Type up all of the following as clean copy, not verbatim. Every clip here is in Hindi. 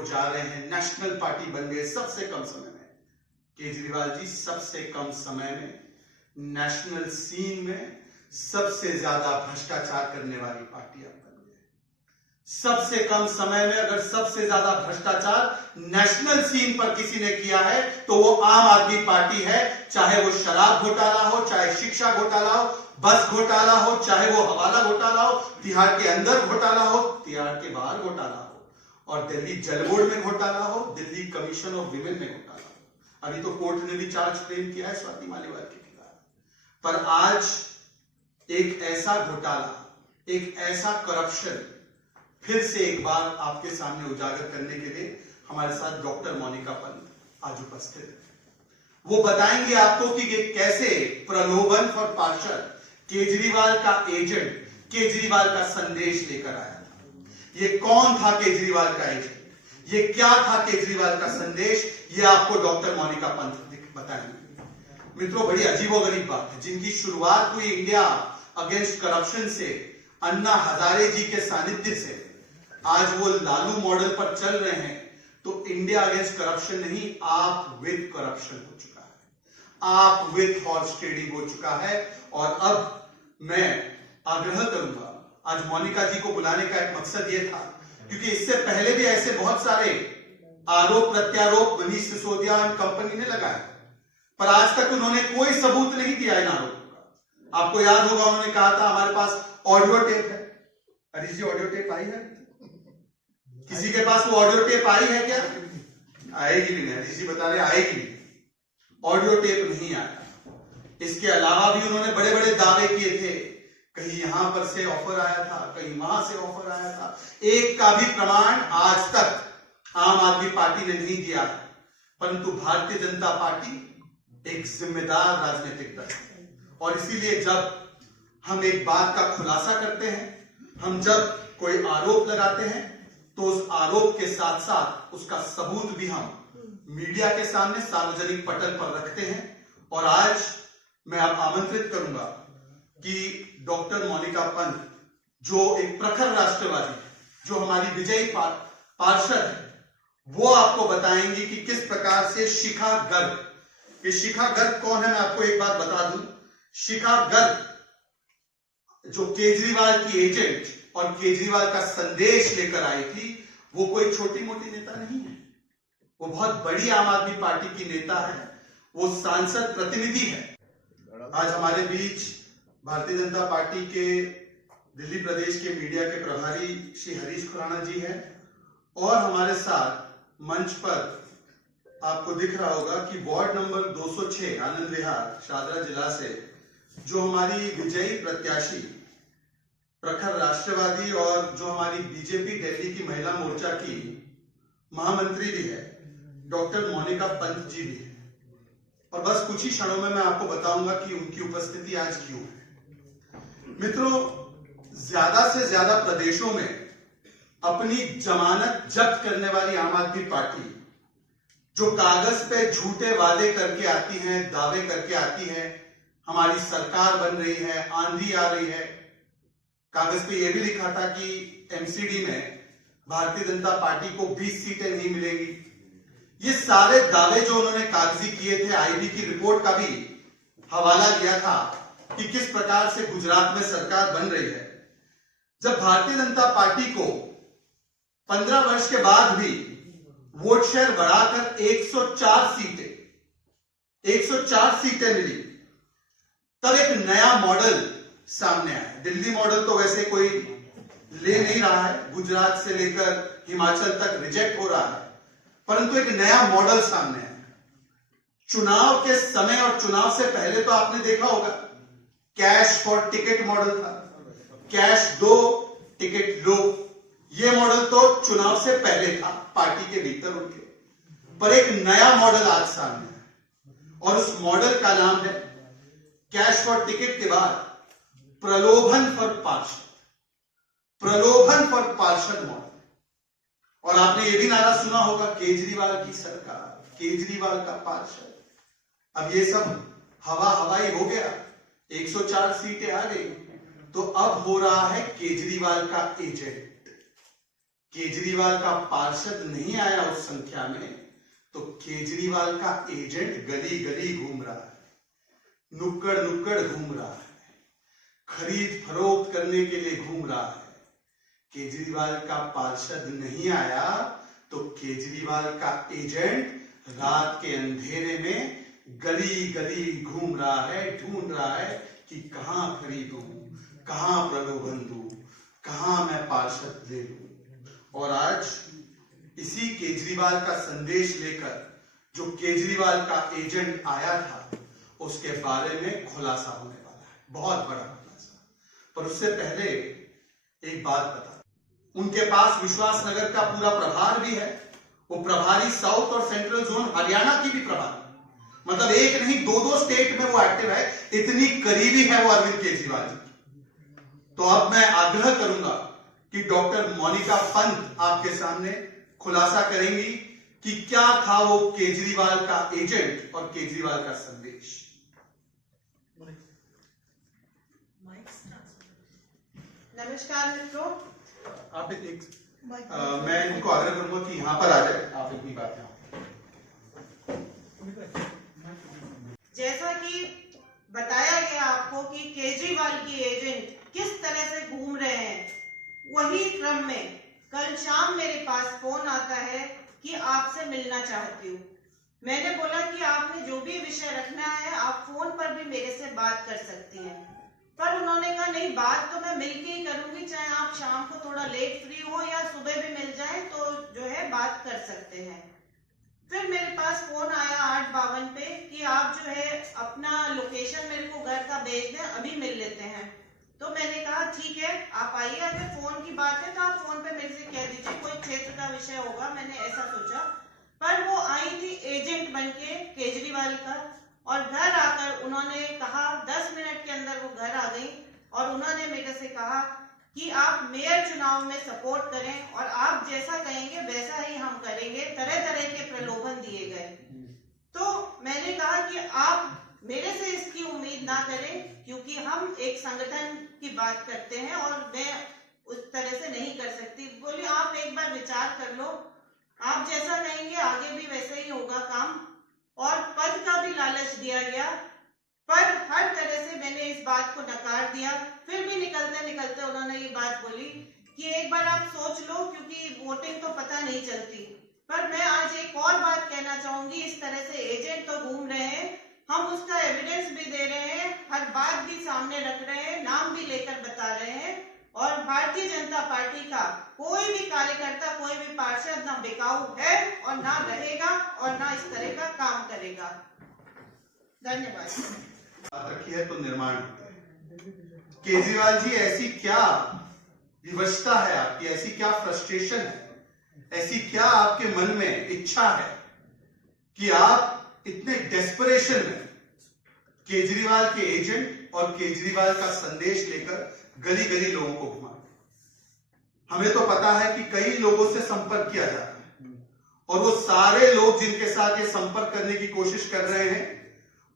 ओर जा रहे हैं, नेशनल पार्टी बन गए सबसे कम समय में। केजरीवाल जी सबसे कम समय में नेशनल सीन में सबसे ज्यादा भ्रष्टाचार करने वाली पार्टी अब बन गए। सबसे कम समय में अगर सबसे ज्यादा भ्रष्टाचार नेशनल सीन पर किसी ने किया है तो वो आम आदमी पार्टी है। चाहे वो शराब घोटाला हो, चाहे शिक्षा घोटाला हो, बस घोटाला हो, चाहे वो हवाला घोटाला हो, तिहाड़ के अंदर घोटाला हो, तिहाड़ के बाहर घोटाला हो, और दिल्ली जल बोर्ड में घोटाला हो, दिल्ली कमीशन ऑफ विमेन में घोटाला हो। अभी तो कोर्ट ने भी चार्ज फ्रेम किया है स्वाति मालीवाल के खिलाफ। पर आज एक ऐसा घोटाला, एक ऐसा करप्शन फिर से एक बार आपके सामने उजागर करने के लिए हमारे साथ डॉक्टर मोनिका पंत आज उपस्थित है। वो बताएंगे आपको कि ये कैसे प्रलोभन फॉर पार्षद केजरीवाल का एजेंट केजरीवाल का संदेश लेकर आया था। ये कौन था केजरीवाल का एजेंट, ये क्या था केजरीवाल का संदेश, ये आपको डॉक्टर मोनिका पंत बताएंगे। मित्रों, बड़ी अजीबोगरीब बात है, जिनकी शुरुआत हुई इंडिया अगेंस्ट करप्शन से, अन्ना हजारे जी के सानिध्य से, आज वो लालू मॉडल पर चल रहे हैं। तो इंडिया अगेंस्ट करप्शन नहीं, आप विद करप्शन हो चुका है, आप विद हॉर्स ट्रेडिंग हो चुका है। और अब मैं आग्रह करूंगा, आज मोनिका जी को बुलाने का एक मकसद ये था क्योंकि इससे पहले भी ऐसे बहुत सारे आरोप प्रत्यारोप मनीष सिसोदिया और कंपनी ने लगाए, पर आज तक उन्होंने कोई सबूत नहीं दिया इन आरोपों का। आपको याद होगा उन्होंने कहा था हमारे पास ऑडियो टेप है। हरीश जी, ऑडियो टेप आई है? किसी के पास वो ऑडियो टेप आई है क्या? आएगी भी नहीं, हरीश जी बता रहे आएगी नहीं, ऑडियो टेप नहीं आया। इसके अलावा भी उन्होंने बड़े बड़े दावे किए थे, कहीं यहां पर से ऑफर आया था, कहीं वहां से ऑफर आया था। एक का भी प्रमाण आज तक आम आदमी पार्टी ने नहीं दिया है। परंतु भारतीय जनता पार्टी एक जिम्मेदार राजनीतिक दल है, और इसीलिए जब हम एक बात का खुलासा करते हैं, हम जब कोई आरोप लगाते हैं, तो उस आरोप के साथ साथ उसका सबूत भी हम मीडिया के सामने सार्वजनिक पटल पर रखते हैं। और आज मैं आप आमंत्रित करूंगा कि डॉक्टर मोनिका पंत, जो एक प्रखर राष्ट्रवादी है, जो हमारी विजयी पार्षद है, वो आपको बताएंगी कि किस प्रकार से शिखा गर्ग, ये शिखा गर्ग कौन है मैं आपको एक बात बता दूं। शिखा गर्ग जो केजरीवाल की एजेंट और केजरीवाल का संदेश लेकर आई थी, वो कोई छोटी मोटी नेता नहीं है, वो बहुत बड़ी आम आदमी पार्टी की नेता है, वो सांसद प्रतिनिधि है। आज हमारे बीच भारतीय जनता पार्टी के दिल्ली प्रदेश के मीडिया के प्रभारी श्री हरीश खुराना जी हैं, और हमारे साथ मंच पर आपको दिख रहा होगा कि वार्ड नंबर 206 आनंद विहार शादरा जिला से जो हमारी विजयी प्रत्याशी, प्रखर राष्ट्रवादी और जो हमारी बीजेपी दिल्ली की महिला मोर्चा की महामंत्री भी है, डॉक्टर मोनिका पंत जी भी है। और बस कुछ ही क्षणों में मैं आपको बताऊंगा कि उनकी उपस्थिति आज क्यों है। मित्रों, ज्यादा से ज्यादा प्रदेशों में अपनी जमानत जब्त करने वाली आम आदमी पार्टी, जो कागज पे झूठे वादे करके आती है, दावे करके आती है, हमारी सरकार बन रही है, आंधी आ रही है, कागज पे यह भी लिखा था कि एमसीडी में भारतीय जनता पार्टी को 20 सीटें नहीं मिलेंगी। ये सारे दावे जो उन्होंने कागजी किए थे, आईबी की रिपोर्ट का भी हवाला दिया था कि किस प्रकार से गुजरात में सरकार बन रही है। जब भारतीय जनता पार्टी को 15 वर्ष के बाद भी वोट शेयर बढ़ाकर 104 सीटें मिली, तब एक नया मॉडल सामने आया। दिल्ली मॉडल तो वैसे कोई ले नहीं रहा है, गुजरात से लेकर हिमाचल तक रिजेक्ट हो रहा है, परंतु एक नया मॉडल सामने है। चुनाव के समय और चुनाव से पहले तो आपने देखा होगा कैश फॉर टिकट मॉडल था, कैश दो टिकट लो, ये मॉडल तो चुनाव से पहले था पार्टी के भीतर उनके। पर एक नया मॉडल आज सामने है, और उस मॉडल का नाम है कैश फॉर टिकट के बाद प्रलोभन फॉर पार्षद, प्रलोभन फॉर पार्षद मॉडल। और आपने ये भी नारा सुना होगा, केजरीवाल की सरकार, केजरीवाल का पार्षद। अब ये सब हवाई हो गया, 104 सीटें आ गई, तो अब हो रहा है केजरीवाल का एजेंट। केजरीवाल का पार्षद नहीं आया उस संख्या में, तो केजरीवाल का एजेंट गली गली घूम रहा है, नुक्कड़ नुक्कड़ घूम रहा है, खरीद फरोख्त करने के लिए घूम रहा है। केजरीवाल का पार्षद नहीं आया तो केजरीवाल का एजेंट रात के अंधेरे में गली गली घूम रहा है, ढूंढ रहा है कि कहां खरीदूं, कहां प्रलोभन दूं, कहां मैं पार्षद ले लूं। और आज इसी केजरीवाल का संदेश लेकर जो केजरीवाल का एजेंट आया था, उसके बारे में खुलासा होने वाला है, बहुत बड़ा खुलासा। पर उससे पहले एक बात बता, उनके पास विश्वास नगर का पूरा प्रभार भी है। वो प्रभारी साउथ और सेंट्रल जोन हरियाणा की भी प्रभारी, मतलब एक नहीं दो स्टेट में वो एक्टिव है, इतनी करीबी है वो अरविंद केजरीवाल जी। तो अब मैं आग्रह करूंगा कि डॉक्टर मोनिका पंत आपके सामने खुलासा करेंगी कि क्या था वो केजरीवाल का एजेंट और केजरीवाल का संदेश। नमस्कार मित्रों, आप मैं इनको आग्रह करूंगा कि यहाँ पर आ जाए, आप इतनी बात यहाँ। जैसा कि बताया गया आपको कि केजरीवाल की एजेंट किस तरह से घूम रहे हैं, वही क्रम में कल शाम मेरे पास फोन आता है कि आपसे मिलना चाहती हूँ। मैंने बोला कि आपने जो भी विषय रखना है आप फोन पर भी मेरे से बात कर सकती हैं, पर उन्होंने कहा नहीं, बात तो मैं मिलके ही करूंगी, चाहे आप शाम को थोड़ा लेट फ्री हो या सुबह भी मिल जाए तो जो है बात कर सकते हैं। फिर मेरे पास फोन आया 8:52 पे कि आप जो है अपना लोकेशन मेरे को घर का भेज दें, अभी मिल लेते हैं। तो मैंने कहा ठीक है, आप आइए, अगर फोन की बात है तो आप फोन पे मेरे से कह दीजिए, कोई क्षेत्र का विषय होगा, मैंने ऐसा सोचा। पर वो आई थी एजेंट बनके केजरीवाल का, और घर आकर उन्होंने कहा 10 मिनट के अंदर वो घर आ गई और उन्होंने मेरे से कहा कि आप मेयर चुनाव में सपोर्ट करें और आप जैसा कहेंगे वैसा ही हम करेंगे। तरह तरह के प्रलोभन दिए गए। तो मैंने कहा कि आप मेरे से इसकी उम्मीद ना करें, क्योंकि हम एक संगठन की बात करते हैं और मैं उस तरह से नहीं कर सकती। बोली आप एक बार विचार कर लो, आप जैसा कहेंगे आगे भी वैसा ही होगा काम। और पद का भी लालच दिया गया, पर हर तरह से मैंने इस बात को नकार दिया। फिर भी निकलते निकलते उन्होंने ये बात बोली कि एक बार आप सोच लो, क्योंकि वोटिंग तो पता नहीं चलती। पर मैं आज एक और बात कहना चाहूंगी, इस तरह से एजेंट तो घूम रहे हैं, हम उसका एविडेंस भी दे रहे हैं, हर बात भी सामने रख रहे हैं, नाम भी लेकर बता रहे हैं। और भारतीय जनता पार्टी का कोई भी कार्यकर्ता, कोई भी पार्षद ना बिकाऊ है और ना रहेगा और ना इस तरह का काम करेगा। धन्यवाद। बात रखी है तो निर्माण होता है। केजरीवाल जी, ऐसी क्या विवशता है आपकी, ऐसी क्या फ्रस्ट्रेशन है, ऐसी क्या आपके मन में इच्छा है कि आप इतने डेस्परेशन में केजरीवाल के एजेंट और केजरीवाल का संदेश लेकर गली गली लोगों को घुमा। हमें तो पता है कि कई लोगों से संपर्क किया जाता है और वो सारे लोग जिनके साथ ये संपर्क करने की कोशिश कर रहे हैं,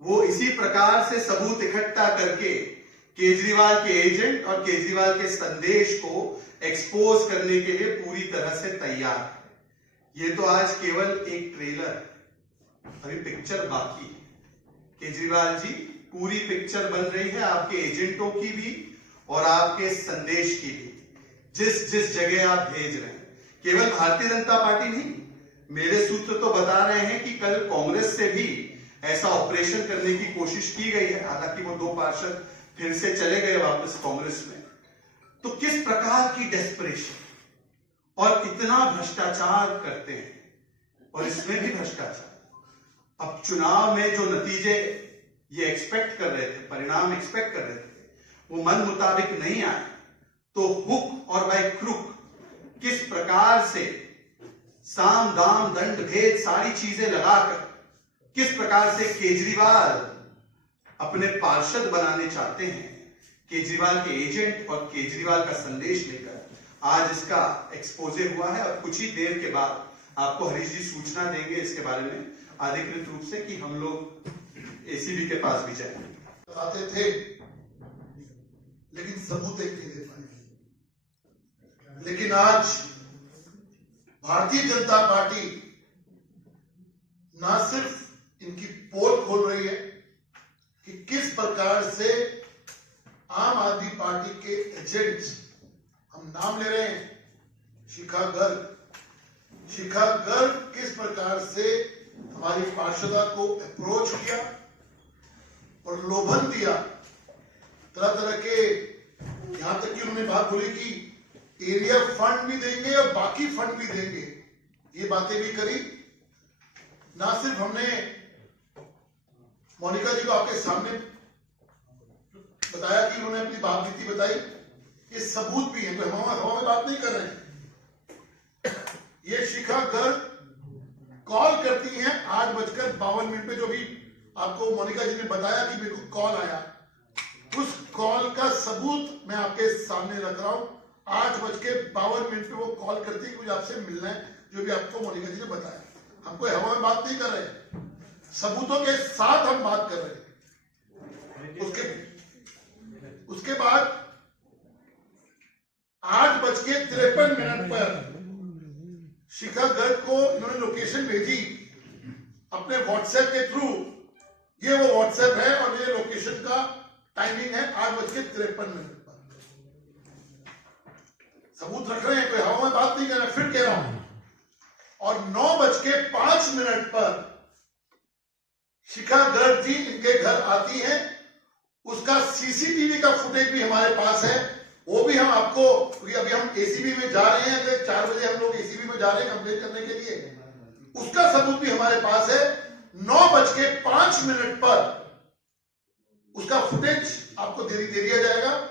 वो इसी प्रकार से सबूत इकट्ठा करके केजरीवाल के एजेंट और केजरीवाल के संदेश को एक्सपोज करने के लिए पूरी तरह से तैयार है। ये तो आज केवल एक ट्रेलर, अभी पिक्चर बाकी है। केजरीवाल जी, पूरी पिक्चर बन रही है आपके एजेंटों की भी और आपके संदेश की भी, जिस जिस जगह आप भेज रहे हैं। केवल भारतीय जनता पार्टी नहीं, मेरे सूत्र तो बता रहे हैं कि कल कांग्रेस से भी ऐसा ऑपरेशन करने की कोशिश की गई है। हालांकि वो 2 पार्षद फिर से चले गए वापस कांग्रेस में। तो किस प्रकार की डेस्परेशन और इतना भ्रष्टाचार करते हैं, और इसमें भी भ्रष्टाचार। अब चुनाव में जो नतीजे ये एक्सपेक्ट कर रहे थे, परिणाम एक्सपेक्ट कर रहे थे, वो मन मुताबिक नहीं आए, तो हुक और बाय क्रुक किस प्रकार से साम दाम दंड भेद सारी चीजें लगाकर किस प्रकार से केजरीवाल अपने पार्षद बनाने चाहते हैं, केजरीवाल के एजेंट और केजरीवाल का संदेश लेकर आज इसका एक्सपोजे हुआ है। और कुछ ही देर के बाद आपको हरीश जी सूचना देंगे इसके बारे में अधिकृत रूप से कि हम लोग एसीबी के पास भी जाएंगे। आते थे लेकिन सबूत एक नहीं दे पाए। लेकिन आज भारतीय जनता पार्टी ना सिर्फ इनकी पोल खोल रही है कि किस प्रकार से आम आदमी पार्टी के एजेंट्स, हम नाम ले रहे हैं, शिखा गर्ग किस प्रकार से हमारी पार्षदा को अप्रोच किया और लोभन दिया, तरह तरह के, यहां तक कि उन्होंने बात बोली कि एरिया फंड भी देंगे और बाकी फंड भी देंगे, ये बातें भी करी। ना सिर्फ हमने मोनिका जी को आपके सामने बताया कि उन्होंने अपनी बात नीति बताई, ये सबूत भी है, कोई हवा में बात नहीं कर रहे हैं। ये शिखा गर्ग कॉल करती हैं 8:52 पे, जो भी आपको मोनिका जी ने बताया कि मेरे को कॉल आया, उस कॉल का सबूत मैं आपके सामने रख रहा हूं। 8:52 पे वो कॉल करती है, कुछ आपसे मिलना है, जो भी आपको मोनिका जी ने बताया। हम कोई हवा में बात नहीं कर रहे, सबूतों के साथ हम बात कर रहे हैं। उसके बाद 8:53 पर शिखा गर्ग को इन्होंने लोकेशन भेजी अपने व्हाट्सएप के थ्रू। ये वो व्हाट्सएप है और ये लोकेशन का टाइमिंग है 8:53 पर। सबूत रख रहे हैं, कोई हवा में बात नहीं कर रहे, फिर कह रहा हूं। और 9:05 पर शिखा गर्ग जी इनके घर आती हैं, उसका सीसीटीवी का फुटेज भी हमारे पास है, वो भी हम आपको, क्योंकि अभी हम एसीबी में जा रहे हैं, अगर 4 बजे हम लोग एसीबी में जा रहे हैं कंप्लेंट करने के लिए, उसका सबूत भी हमारे पास है। 9:05 पर उसका फुटेज आपको दे दिया जाएगा।